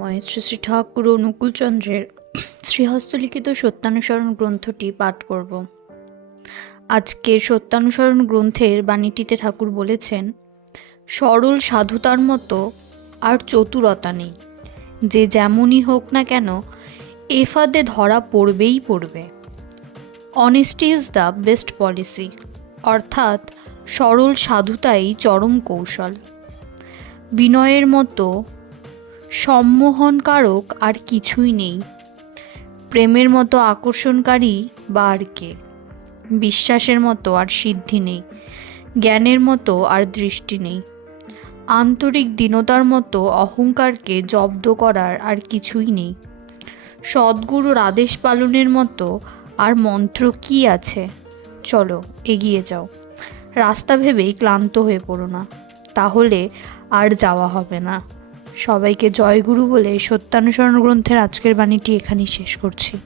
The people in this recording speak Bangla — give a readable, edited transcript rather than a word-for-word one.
শ্রী শ্রী ঠাকুর অনুকূলচন্দ্রের শ্রীহস্তলিখিত সত্যানুসরণ গ্রন্থটি পাঠ করব। আজকের সত্যানুসরণ গ্রন্থের বাণীটিতে ঠাকুর বলেছেন, সরল সাধুতার মতো আর চতুরতা নেই। যে যেমনই হোক না কেন এ ফাঁদে ধরা পড়বেই পড়বে। Honesty is the best policy, অর্থাৎ সরল সাধুতাই চরম কৌশল। বিনয়ের মতো সম্মোহনকারক আর কিছুই নেই। প্রেমের মতো আকর্ষণকারী বা আর কে? বিশ্বাসের মতো আর সিদ্ধি নেই। জ্ঞানের মতো আর দৃষ্টি নেই। আন্তরিক দীনতার মতো অহংকারকে জব্দ করার আর কিছুই নেই। সদ্গুরুর আদেশ পালনের মতো আর মন্ত্র কি আছে? চলো এগিয়ে যাও। রাস্তা ভেবেই ক্লান্ত হয়ে পড়ো না, তাহলে আর যাওয়া হবে না। সবাইকে জয়গুরু বলে সত্যানুসরণ গ্রন্থের আজকের বাণীটি এখানেই শেষ করছি।